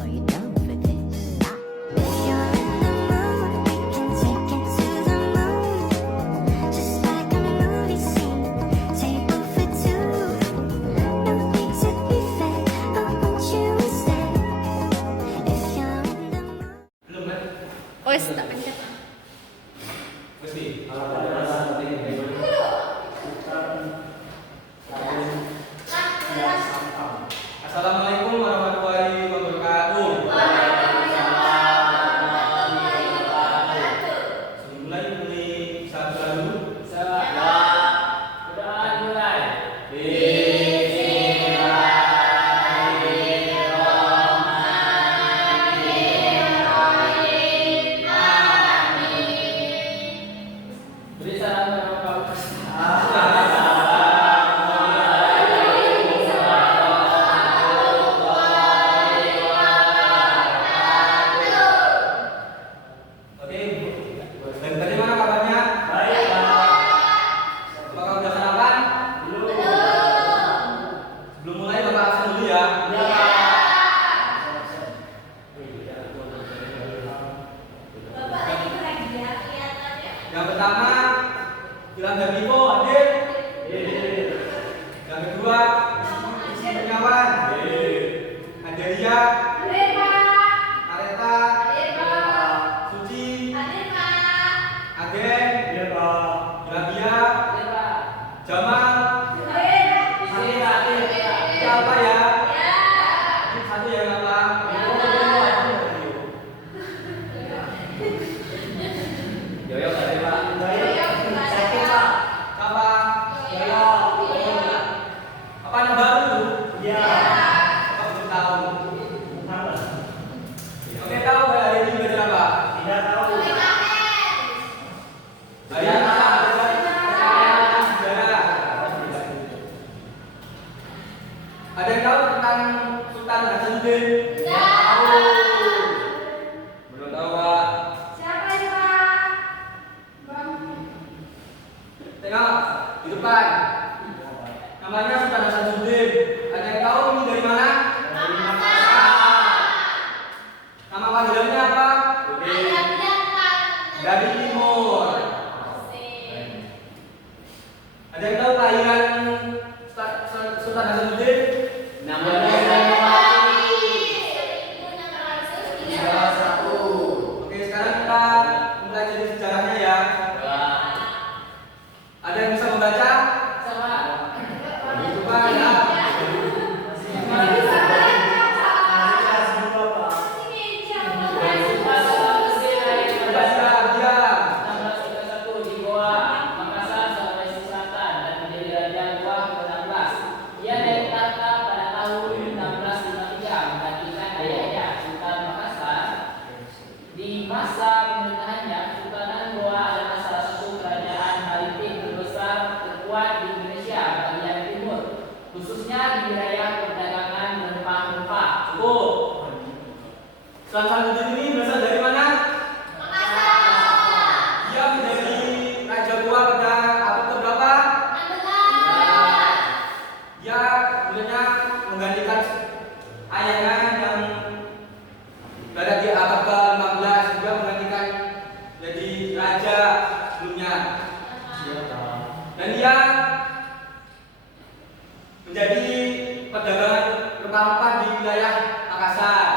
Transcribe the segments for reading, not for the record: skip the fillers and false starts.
Are you down for this? If you're in the mood, we can take it to the moon. Just like a movie scene, table for two. No need to be fake, I want you to stay. If you're in the mood. Belum kan? Wes tak pencet. Wes nih. Assalamualaikum warahmatullahi wabarakatuh. Sebelum mulai ini satu lagu. Oke, dan tadi mana kabarnya? Baik, Pak. Apakah udah sarapan? Belum. Sebelum mulai Bapak absen dulu ya. Yang pertama, Gilang dan Niko hadir. Yang kedua, Kurniawan. Adelia, Areta, Suci, Agen, Yulabia, Jamal. Siapa ya? Satu ya Bapak. Yoyo tadi Pak. Siapa? Apa yang baru? Apa belum tahu? Oke, tahu nggak hari ini belajar apa? Hari ini apa? Sejarah. Ada yang tahu tentang Sultan Hasanuddin? Belum tahu Pak. Tengok di depan. Namanya Sultan Hasanuddin. Ada yang tahu ini dari mana? Nama panggilannya apa? Dari timur. Ada yang tahu kelahiran Sultan Hasanuddin? Oke, sekarang kita mempelajari sejarahnya ya. Ada yang bisa membaca? Coba ya. Di masa pemerintahannya, Kesultanan Goa adalah salah satu kerajaan maritim terbesar terkuat di Indonesia bagian timur, khususnya di wilayah perdagangan rempah-rempah. Cukup. Sultan Hasanuddin ini berasal dari mana? Dia menjadi Raja Goa pada abad keberapa? Dia sebenarnya menggantikan ayahnya yang berada di abad ke-15, juga menggantikan jadi raja sebelumnya. Dan dia menjadi pedagang rempah-rempah di wilayah Makassar.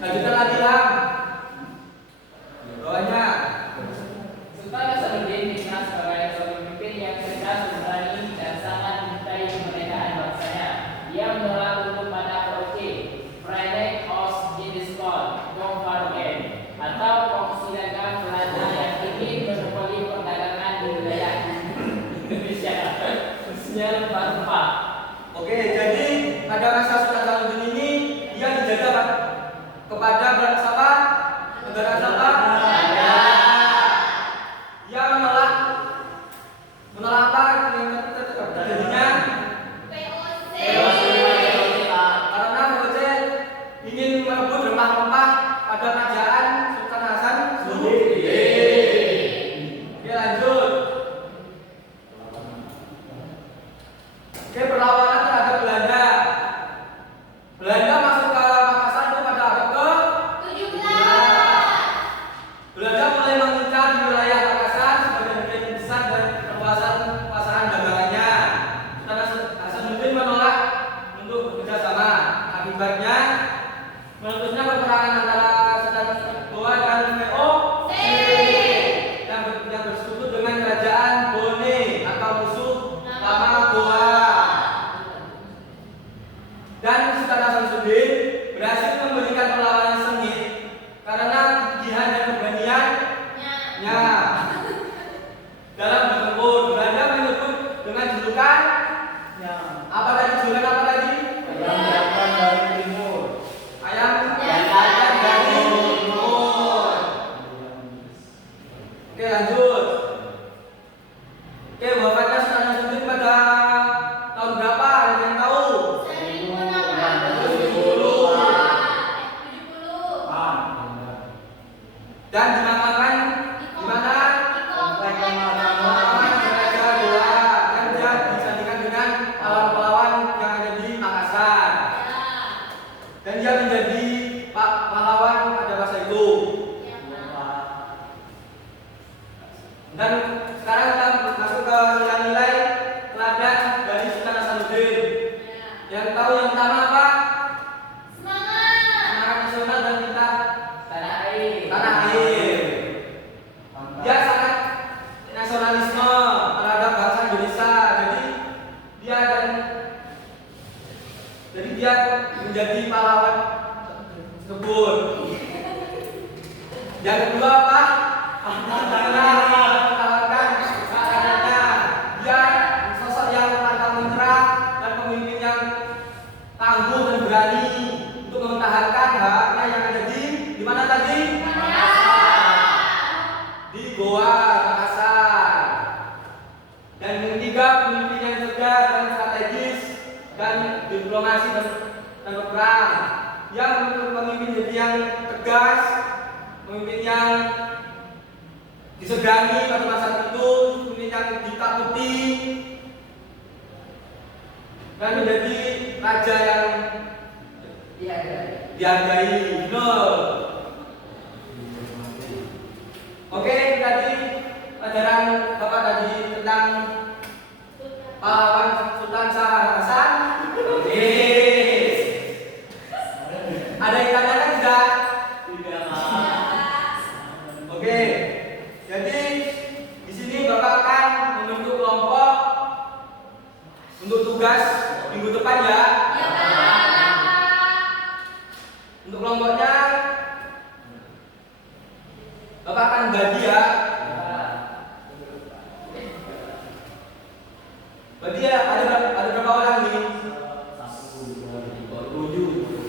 Lanjutkan lagi lah. Bawahnya. Sultan Hasanuddin dikenal sebagai seorang pemimpin yang cerdas, berani, dan sangat mencintai kemerdekaan bangsanya. Dia menolak untuk pada korupsi, Friday House Diskon, Dong Farogen, atau kongsi dagang Belanda yang ingin monopoli perdagangan di wilayah Indonesia, khususnya rempah-rempah. Oke, jadi pada masa Sultan Hasanuddin ini dia dijaga kepada siapa? Negara siapa? Dia menolak apa yang terjadinya? Karena VOC ingin merebut rempah-rempah pada kerajaan Sultan Hasanuddin. Oke, lanjut. Oke, perlawanan terhadap Belanda Akibatnya meletusnya peperangan antara Sultan Goa dan VOC yang bersekutu dengan kerajaan Bone atau musuh lama Goa. Dan Sultan Hasanuddin berhasil memberikan perlawanan sengit karena kegigihan dan keberaniannya dalam bertempur. Belanda menyebut dengan julukan apa tadi? Julukan apa tadi? Ayam jantan dari timur. Ayam jantan dari timur. Oke, lanjut. Oke, wafatnya Sultan Hasanuddin pada tahun berapa? Ada yang tahu? 1670. Dan dimakamkan di mana? Komplek Pemakaman Raja Goa. Dan dia disandingkan dengan pahlawan-pahlawan yang ada di Makassar. Dan dia menjadi pahlawan pada masa itu. Dan sekarang kita masuk ke nilai teladan dari Sultan Hasanuddin. Yang tahu yang pertama apa? Semangat nasional dan cinta Tanah air. tanah air. Dia sangat nasionalisme terhadap bangsa Indonesia. Jadi dia menjadi pahlawan tersebut. Yang kedua apa? Mengalahkan rakyatnya. Dia sosok yang pantang menyerah dan pemimpin yang tangguh dan berani untuk mempertahankan haknya yang ada di mana tadi? Di Goa, Makassar. Dan yang ketiga, pemimpin yang cerdas dan strategis dan diplomasi dan berperang. Yang pemimpin jadi yang tegas, pemimpin yang disegani pada masa itu, pemimpin yang ditakuti, dan menjadi raja yang dihargai. Benar. Oke, tadi pelajaran Bapak tadi tentang pahlawan Sultan Syah Hasan. Ada yang tanyakan tidak? Tidak. Oke. Jadi di sini Bapak akan membentuk kelompok untuk tugas minggu depan ya. Untuk kelompoknya Bapak akan bagi ya. Berarti ya ada berapa orang nih?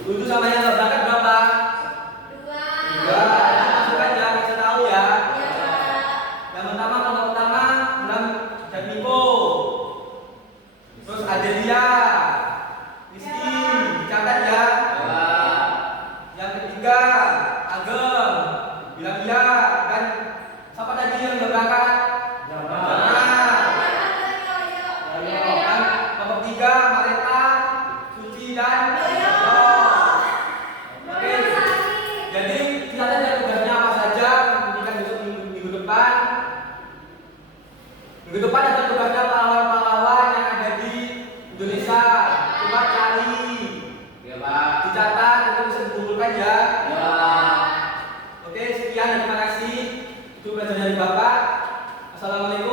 7 sama yang berangkat berapa? 2. Masukkan ya, kasih tahu ya. Yang pertama kelompok pertama Bram dan Miko. Terus Adelia, Rizky, dicatat ya. Yang ketiga Ageng, bilang iya. Dan siapa tadi yang berangkat? Dan kelompok 3 Mareta, Suci dan Yoyo. Oke. Jadi kita ada tugasnya apa saja kemudian besok minggu depan. Minggu depan ada tugasnya pahlawan-pahlawan yang ada di Indonesia. Coba cari, dicatat, nanti bisa dikumpulkan ya. Oke, sekian dan terima kasih. Itu pelajaran dari Bapak. Assalamualaikum.